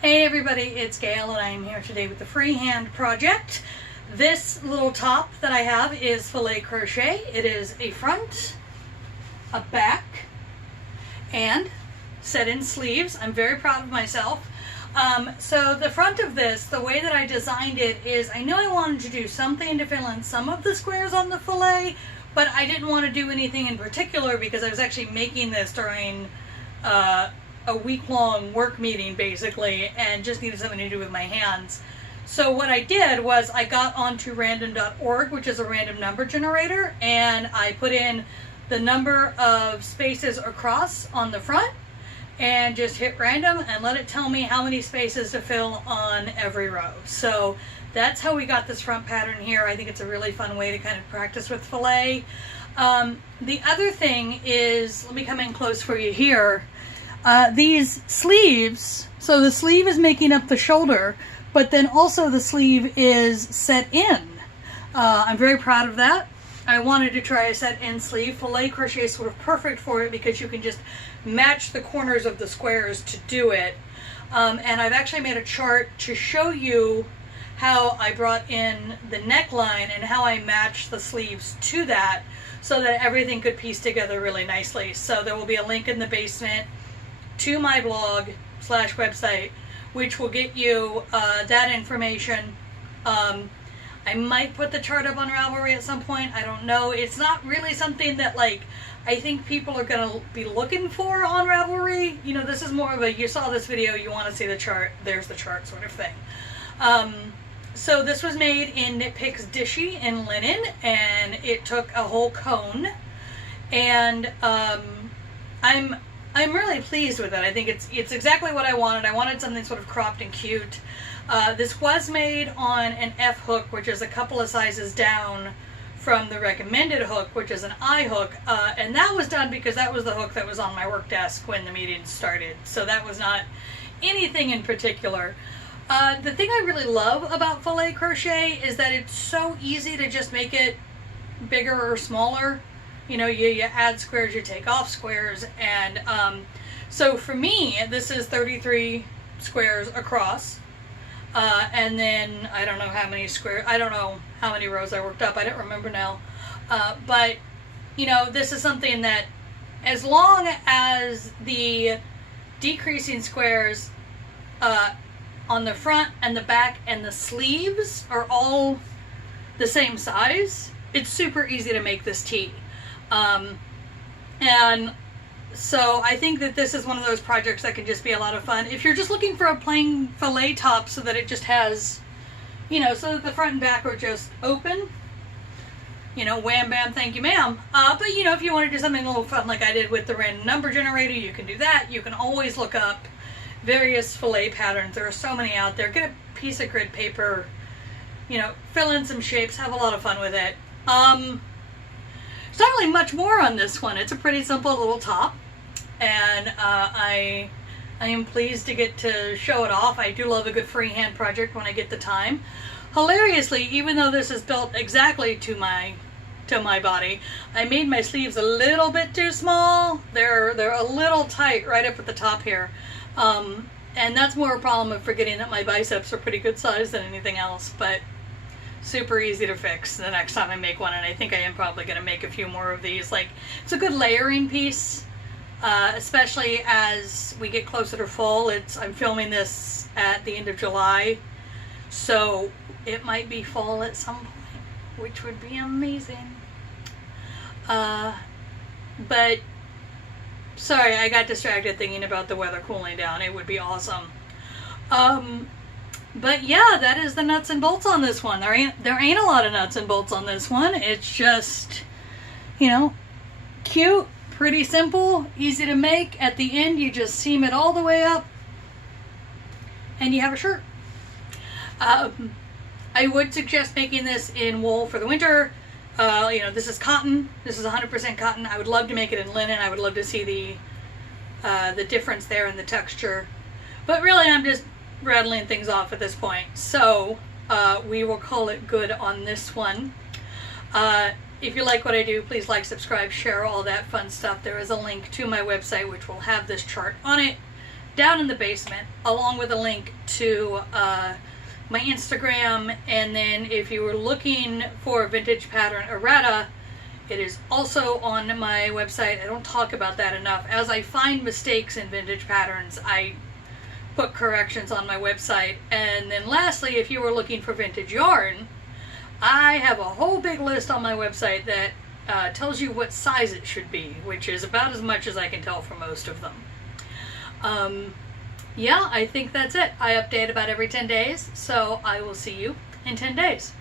Hey everybody, it's Gail and I am here today with the Freehand project. This little top that I have is filet crochet. It is a front, a back, and set-in sleeves. I'm very proud of myself. So the front of this, the way that I designed it is, I knew I wanted to do something to fill in some of the squares on the filet, but I didn't want to do anything in particular because I was actually making this during a week-long work meeting basically, and just needed something to do with my hands. So what I did was I got onto random.org, which is a random number generator, and I put in the number of spaces across on the front and just hit random and let it tell me how many spaces to fill on every row. So that's how we got this front pattern here. I think it's a really fun way to kind of practice with filet. The other thing is, let me come in close for you here. These sleeves, so the sleeve is making up the shoulder, but then also the sleeve is set in. I'm very proud of that. I wanted to try a set-in sleeve. Filet crochet is sort of perfect for it because you can just match the corners of the squares to do it. And I've actually made a chart to show you how I brought in the neckline and how I matched the sleeves to that so that everything could piece together really nicely. So there will be a link in the basement to my blog / website, which will get you that information. I might put the chart up on Ravelry at some point. I don't know. It's not really something that I think people are going to be looking for on Ravelry. You know, this is more of a, you saw this video, you want to see the chart, there's the chart sort of thing. So this was made in Knit Picks Dishy in linen, and it took a whole cone, and I'm really pleased with it. I think it's exactly what I wanted. I wanted something sort of cropped and cute. This was made on an F hook, which is a couple of sizes down from the recommended hook, which is an I hook, and that was done because that was the hook that was on my work desk when the meeting started. So that was not anything in particular. The thing I really love about filet crochet is that it's so easy to just make it bigger or smaller. You know, you add squares, you take off squares, and so for me, this is 33 squares across, and then I don't know how many squares, I don't know how many rows I worked up, I don't remember now, but, you know, this is something that, as long as the decreasing squares on the front and the back and the sleeves are all the same size, it's super easy to make this tee. And so I think that this is one of those projects that can just be a lot of fun. If you're just looking for a plain filet top so that it just has, you know, so that the front and back are just open, you know, wham bam, thank you ma'am. But you know, if you want to do something a little fun like I did with the random number generator, you can do that. You can always look up various filet patterns. There are so many out there. Get a piece of grid paper, you know, fill in some shapes, have a lot of fun with it. There's not really much more on this one. It's a pretty simple little top, and I am pleased to get to show it off. I do love a good freehand project when I get the time. Hilariously, even though this is built exactly to my body, I made my sleeves a little bit too small. They're a little tight right up at the top here, and that's more a problem of forgetting that my biceps are pretty good size than anything else, but super easy to fix the next time I make one, and I think I am probably going to make a few more of these. It's a good layering piece, especially as we get closer to fall. I'm filming this at the end of July, so it might be fall at some point, which would be amazing. But sorry, I got distracted thinking about the weather cooling down. It would be awesome. But yeah, that is the nuts and bolts on this one. There ain't a lot of nuts and bolts on this one. It's just, you know, cute, pretty simple, easy to make. At the end, you just seam it all the way up, and you have a shirt. I would suggest making this in wool for the winter. You know, this is cotton. This is 100% cotton. I would love to make it in linen. I would love to see the difference there in the texture. But really, I'm just rattling things off at this point, so we will call it good on this one. If you like what I do, please like, subscribe, share, all that fun stuff. There is a link to my website which will have this chart on it down in the basement, along with a link to my Instagram. And then if you were looking for a vintage pattern errata, it is also on my website. I don't talk about that enough. As I find mistakes in vintage patterns, I put corrections on my website. And then lastly, if you were looking for vintage yarn, I have a whole big list on my website that tells you what size it should be, which is about as much as I can tell for most of them. Yeah, I think that's it. I update about every 10 days, so I will see you in 10 days.